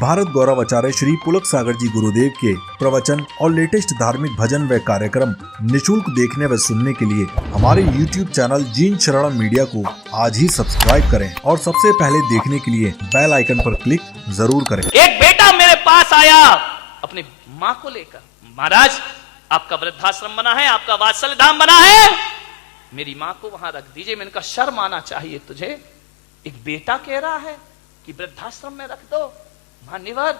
भारत गौरव आचार्य श्री पुलक सागर जी गुरुदेव के प्रवचन और लेटेस्ट धार्मिक भजन व कार्यक्रम निशुल्क देखने व सुनने के लिए हमारे YouTube चैनल जीन शरण मीडिया को आज ही सब्सक्राइब करें और सबसे पहले देखने के लिए बेल आइकन पर क्लिक जरूर करें। एक बेटा मेरे पास आया अपनी माँ को लेकर, महाराज आपका वृद्धाश्रम बना है, आपका वात्सल्य धाम बना है, मेरी माँ को वहां रख दीजिए। मैंने कहा शर्म आना चाहिए तुझे, एक बेटा कह रहा है कि वृद्धाश्रम में रख दो। मान्यवर,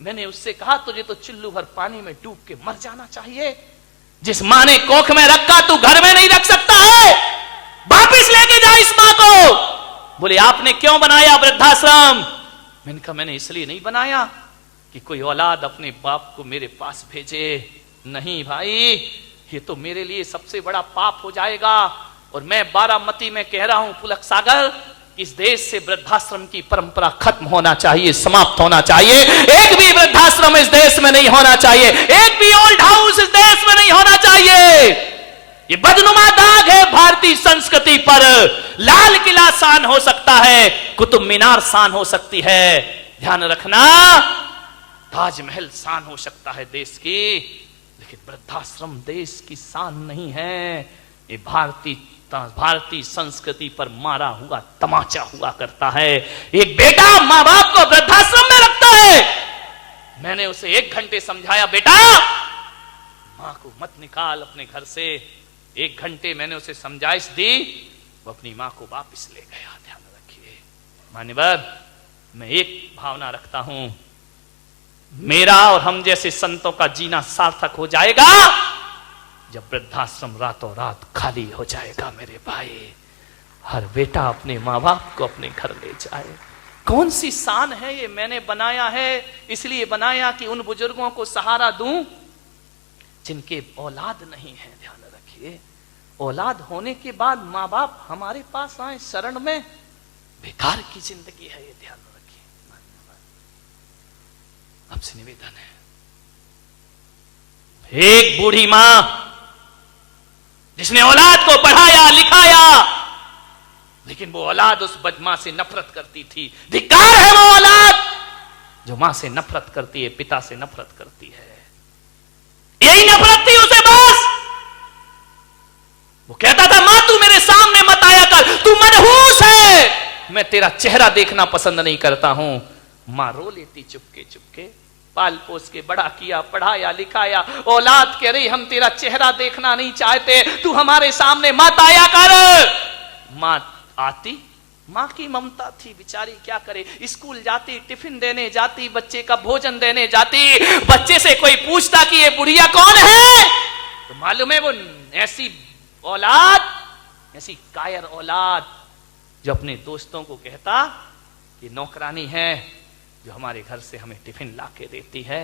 मैंने उससे कहा तुझे तो चुल्लू भर पानी में डूब के मर जाना चाहिए। जिस माँ ने कोख में रखा तू घर में नहीं रख सकता है, वापिस लेके जा इस माँ को। बोले आपने क्यों बनाया वृद्धाश्रम? मैंने कहा मैंने इसलिए नहीं बनाया कि कोई औलाद अपने बाप को मेरे पास भेजे, नहीं भाई, ये तो मेरे लिए सबसे बड़ा पाप हो जाएगा। और मैं बारामती में कह रहा हूं पुलक सागर, इस देश से वृद्धाश्रम की परंपरा खत्म होना चाहिए, समाप्त होना चाहिए। एक भी वृद्धाश्रम इस देश में नहीं होना चाहिए, एक भी ओल्ड हाउस इस देश में नहीं होना चाहिए। ये बदनुमा दाग है भारतीय संस्कृति पर। लाल किला शान हो सकता है, कुतुब मीनार शान हो सकती है, ध्यान रखना, ताजमहल शान हो सकता है देश की, लेकिन वृद्धाश्रम देश की शान नहीं है। ये भारतीय संस्कृति पर मारा हुआ तमाचा हुआ करता है। एक बेटा मां बाप को वृद्धाश्रम में रखता है। मैंने उसे 1 घंटे समझाया, बेटा मां को मत निकाल अपने घर से। 1 घंटे मैंने उसे समझाइश दी, वो अपनी मां को वापस ले गया। ध्यान रखिए मान्यवर, मैं एक भावना रखता हूं, मेरा और हम जैसे संतों का जीना सार्थक हो जाएगा जब वृद्धाश्रम रातों रात खाली हो जाएगा। मेरे भाई, हर बेटा अपने माँ बाप को अपने घर ले जाए। कौन सी शान है ये? मैंने बनाया है इसलिए बनाया कि उन बुजुर्गों को सहारा दूं जिनके औलाद नहीं है। ध्यान रखिए, औलाद होने के बाद माँ बाप हमारे पास आए शरण में, बेकार की जिंदगी है ये, ध्यान रखिए। आपसे निवेदन है, एक बूढ़ी मां जिसने औलाद को पढ़ाया लिखाया, लेकिन वो औलाद उस मां से नफरत करती थी। धिक्कार है वो औलाद जो मां से नफरत करती है, पिता से नफरत करती है। यही नफरत थी उसे बस। वो कहता था मां तू मेरे सामने मत आया कर, तू मनहूस है, मैं तेरा चेहरा देखना पसंद नहीं करता हूं। मां रो लेती चुपके चुपके, पाल पोस के बड़ा किया, पढ़ाया लिखाया, औलाद कह रही हम तेरा चेहरा देखना नहीं चाहते, तू हमारे सामने मत आया कर। मां आती, मां की ममता थी बेचारी, क्या करे, स्कूल जाती, टिफिन देने जाती, बच्चे का भोजन देने जाती। बच्चे से कोई पूछता कि ये बुढ़िया कौन है, तो मालूम है वो ऐसी औलाद, ऐसी कायर औलाद जो अपने दोस्तों को कहता कि नौकरानी है जो हमारे घर से हमें टिफिन ला के देती है।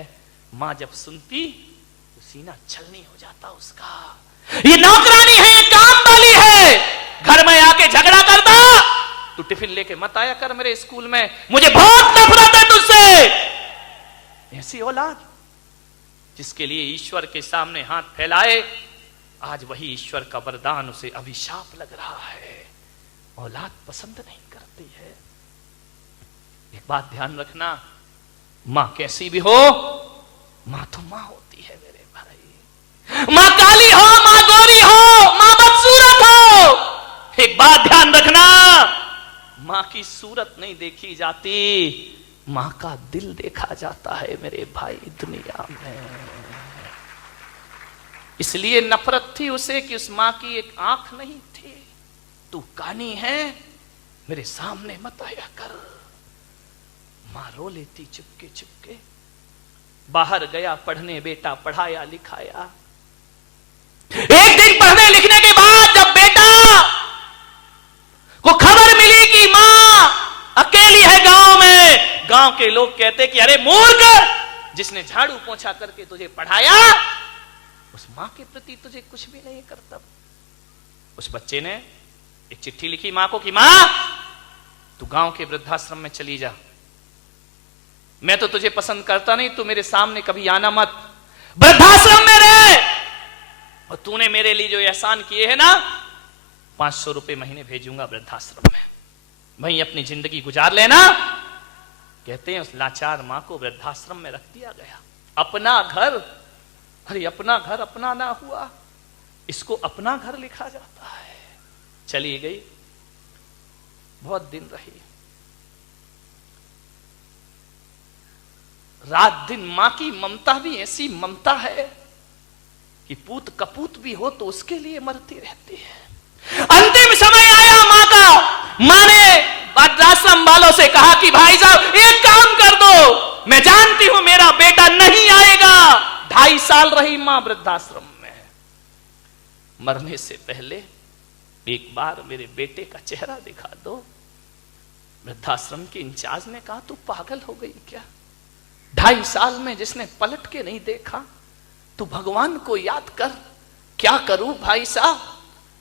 मां जब सुनती तो सीना छलनी हो जाता उसका, ये नौकरानी है, ये काम वाली है, घर में आके झगड़ा करता, तू टिफिन लेके मत आया कर मेरे स्कूल में, मुझे बहुत नफरत है तुझसे। ऐसी औलाद जिसके लिए ईश्वर के सामने हाथ फैलाए, आज वही ईश्वर का वरदान उसे अभिशाप लग रहा है। औलाद पसंद नहीं करती है। एक बात ध्यान रखना, मां कैसी भी हो, मां तो मां होती है मेरे भाई। मां काली हो, मां गोरी हो, मां बदसूरत हो, एक बात ध्यान रखना, मां की सूरत नहीं देखी जाती, मां का दिल देखा जाता है मेरे भाई दुनिया में। इसलिए नफरत थी उसे कि उस मां की एक आंख नहीं थी। तू कानी है, मेरे सामने मत आया कर। मां रो लेती चुपके चुपके। बाहर गया पढ़ने बेटा, पढ़ाया लिखाया। एक दिन पढ़ने लिखने के बाद जब बेटा को खबर मिली कि मां अकेली है गांव में, गांव के लोग कहते कि अरे मूर्ख, जिसने झाड़ू पोंछा करके तुझे पढ़ाया उस मां के प्रति तुझे कुछ भी नहीं करता। उस बच्चे ने एक चिट्ठी लिखी मां को कि मां तू गांव के वृद्धाश्रम में चली जा, मैं तो तुझे पसंद करता नहीं, तू मेरे सामने कभी आना मत, वृद्धाश्रम में रह, और तूने मेरे लिए जो एहसान किए हैं ना, 500 रुपए महीने भेजूंगा वृद्धाश्रम में, वहीं अपनी जिंदगी गुजार लेना। कहते हैं उस लाचार मां को वृद्धाश्रम में रख दिया गया। अपना घर, अरे अपना घर अपना ना हुआ, इसको अपना घर लिखा जाता है। चली गई, बहुत दिन रही। रात दिन मां की ममता भी ऐसी ममता है कि पूत कपूत भी हो तो उसके लिए मरती रहती है। अंतिम समय आया मां का, मां ने वृद्धाश्रम वालों से कहा कि भाई साहब एक काम कर दो, मैं जानती हूं मेरा बेटा नहीं आएगा। 2.5 साल रही मां वृद्धाश्रम में, मरने से पहले एक बार मेरे बेटे का चेहरा दिखा दो। वृद्धाश्रम के इंचार्ज ने कहा तू पागल हो गई क्या? 2.5 साल में जिसने पलट के नहीं देखा, तू भगवान को याद कर। क्या करूं भाई साहब,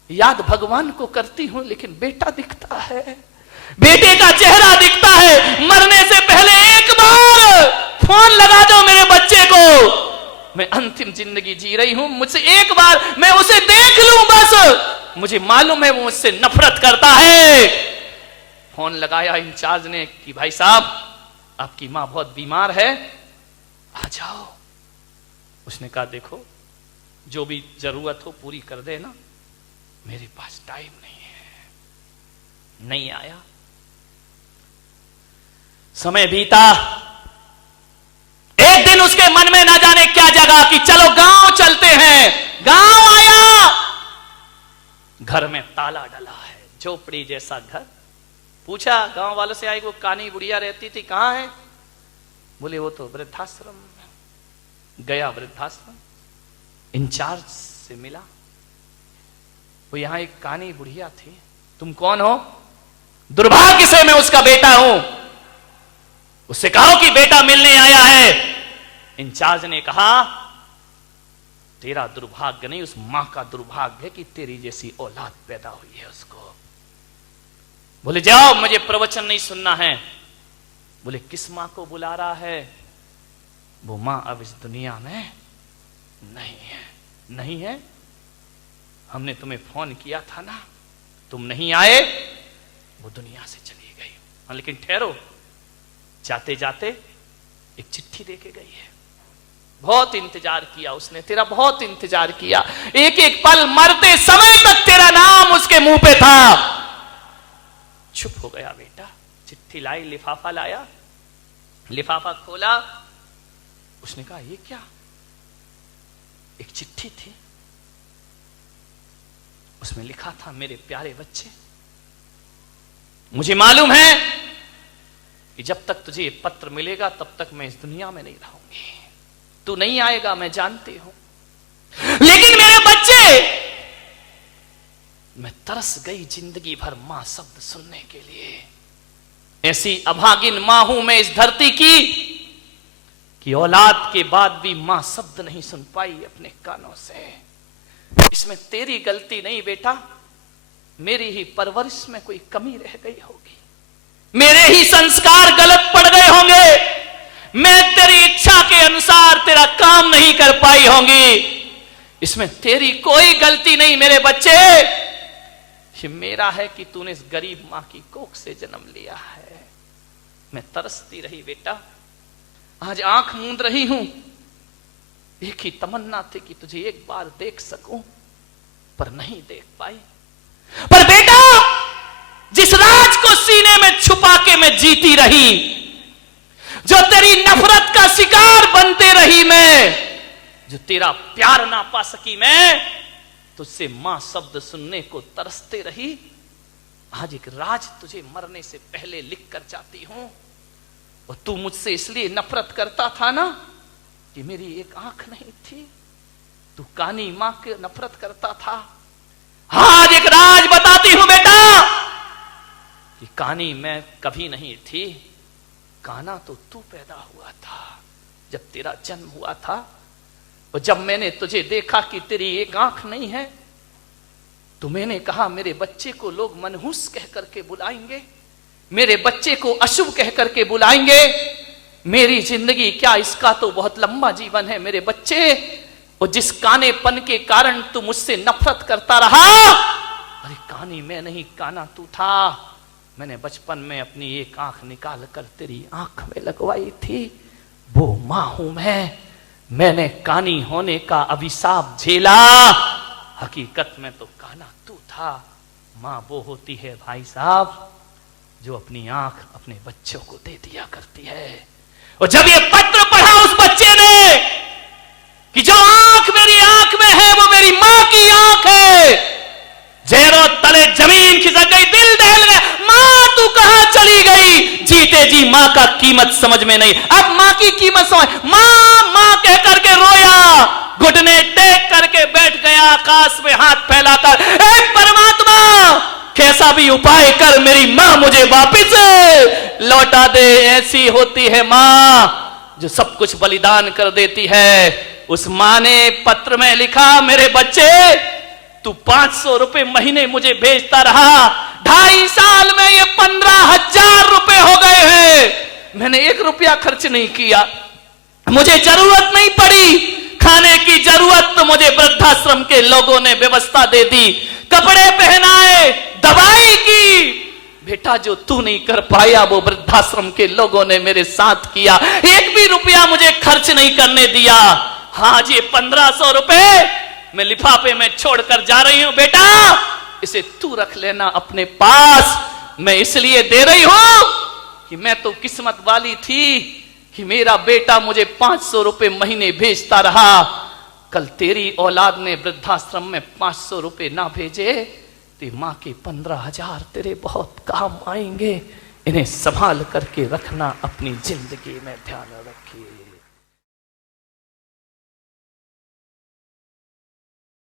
याद भगवान को करती हूं लेकिन बेटा दिखता है, बेटे का चेहरा दिखता है। मरने से पहले एक बार फोन लगा दो मेरे बच्चे को, मैं अंतिम जिंदगी जी रही हूं, मुझसे एक बार मैं उसे देख लूं बस, मुझे मालूम है वो मुझसे नफरत करता है। फोन लगाया इंचार्ज ने कि भाई साहब आपकी मां बहुत बीमार है, आ जाओ। उसने कहा देखो जो भी जरूरत हो पूरी कर देना, मेरे पास टाइम नहीं है। नहीं आया, समय बीता। एक दिन उसके मन में ना जाने क्या जगा कि चलो गांव चलते हैं। गांव आया, घर में ताला डला है, झोपड़ी जैसा घर। पूछा गांव वालों से, आई वो कानी बुढ़िया रहती थी कहां है? बोले वो तो वृद्धाश्रम में। गया वृद्धाश्रम, इंचार्ज से मिला। वो यहां एक कानी बुढ़िया थी, तुम कौन हो? दुर्भाग्य से मैं उसका बेटा हूं। उससे कहो कि बेटा मिलने आया है। इंचार्ज ने कहा तेरा दुर्भाग्य नहीं, उस मां का दुर्भाग्य है कि तेरी जैसी औलाद पैदा हुई है उसको। बोले जाओ मुझे प्रवचन नहीं सुनना है। बोले किस मां को बुला रहा है? वो मां अब इस दुनिया में नहीं है। नहीं है? हमने तुम्हें फोन किया था ना, तुम नहीं आए, वो दुनिया से चली गई। हाँ लेकिन ठहरो, जाते जाते एक चिट्ठी देके गई है। बहुत इंतजार किया उसने, तेरा बहुत इंतजार किया, एक एक पल मरते समय तक तेरा नाम उसके मुंह पे था। चुप हो गया बेटा। चिट्ठी लाई, लिफाफा लाया, लिफाफा खोला। उसने कहा ये क्या? एक चिट्ठी थी, उसमें लिखा था मेरे प्यारे बच्चे, मुझे मालूम है कि जब तक तुझे ये पत्र मिलेगा तब तक मैं इस दुनिया में नहीं रहूंगी। तू नहीं आएगा मैं जानती हूं, लेकिन मेरे बच्चे, मैं तरस गई जिंदगी भर मां शब्द सुनने के लिए। ऐसी अभागिन मां हूं मैं इस धरती की कि औलाद के बाद भी मां शब्द नहीं सुन पाई अपने कानों से। इसमें तेरी गलती नहीं बेटा, मेरी ही परवरिश में कोई कमी रह गई होगी, मेरे ही संस्कार गलत पड़ गए होंगे, मैं तेरी इच्छा के अनुसार तेरा काम नहीं कर पाई होंगी। इसमें तेरी कोई गलती नहीं मेरे बच्चे, ये मेरा है कि तूने इस गरीब मां की कोख से जन्म लिया है। मैं तरसती रही बेटा, आज आंख मूंद रही हूं, एक ही तमन्ना थी कि तुझे एक बार देख सकूं, पर नहीं देख पाई। पर बेटा, जिस राज को सीने में छुपा के मैं जीती रही, जो तेरी नफरत का शिकार बनते रही मैं, जो तेरा प्यार ना पा सकी मैं, तुझसे मां शब्द सुनने को तरसते रही, आज एक राज तुझे मरने से पहले लिख कर जाती हूं। और तू मुझसे इसलिए नफरत करता था ना कि मेरी एक आंख नहीं थी, तू कानी मां के नफरत करता था। आज एक राज बताती हूं बेटा कि कानी मैं कभी नहीं थी, काना तो तू पैदा हुआ था जब तेरा जन्म हुआ था। और जब मैंने तुझे देखा कि तेरी एक आंख नहीं है, तो मैंने कहा मेरे बच्चे को लोग मनहूस कह करके बुलाएंगे, मेरे बच्चे को अशुभ कह करके बुलाएंगे, मेरी जिंदगी क्या, इसका तो बहुत लंबा जीवन है मेरे बच्चे। और जिस कानेपन के कारण तू मुझसे नफरत करता रहा, अरे कानी मैं नहीं, काना तू था। मैंने बचपन में अपनी एक आंख निकाल कर तेरी आंख में लगवाई थी, वो मां हूं मैंने कानी होने का अभिशाप झेला, हकीकत में तो काना तू था। मां वो होती है भाई साहब जो अपनी आंख अपने बच्चों को दे दिया करती है। और जब ये पत्र पढ़ा उस बच्चे ने कि जो आंख मेरी आंख में है वो मेरी मां की आंख है, जहरों तले जमीन खिसक गई, दिल दहल गया। मां तू कहां चली गई? जीते जी मां का कीमत समझ में नहीं, अब मां की कीमत समझ। मां मां कह करके रोया, घुटने टेक करके बैठ गया, आकाश में हाथ फैलाकर, ए परमात्मा कैसा भी उपाय कर मेरी मां मुझे वापिस लौटा दे। ऐसी होती है मां जो सब कुछ बलिदान कर देती है। उस मां ने पत्र में लिखा, मेरे बच्चे तू 500 रुपए महीने मुझे भेजता रहा, 2.5 साल में ये 15,000 रुपए हो गए हैं। मैंने 1 रुपया खर्च नहीं किया, मुझे जरूरत नहीं पड़ी, खाने की जरूरत तो मुझे वृद्धाश्रम के लोगों ने व्यवस्था दे दी, कपड़े पहनाए, दवाई की। बेटा जो तू नहीं कर पाया वो वृद्धाश्रम के लोगों ने मेरे साथ किया, 1 भी रुपया मुझे खर्च नहीं करने दिया। हाँ जी 1500 रुपए मैं लिफाफे में छोड़कर जा रही हूं, बेटा इसे तू रख लेना अपने पास। मैं इसलिए दे रही हूं कि मैं तो किस्मत वाली थी कि मेरा बेटा मुझे 500 रुपए महीने भेजता रहा। कल तेरी औलाद ने वृद्धाश्रम में 500 रुपए ना भेजे तो मां के 15,000 तेरे बहुत काम आएंगे। इन्हें संभाल करके रखना, अपनी जिंदगी में ध्यान रखिए।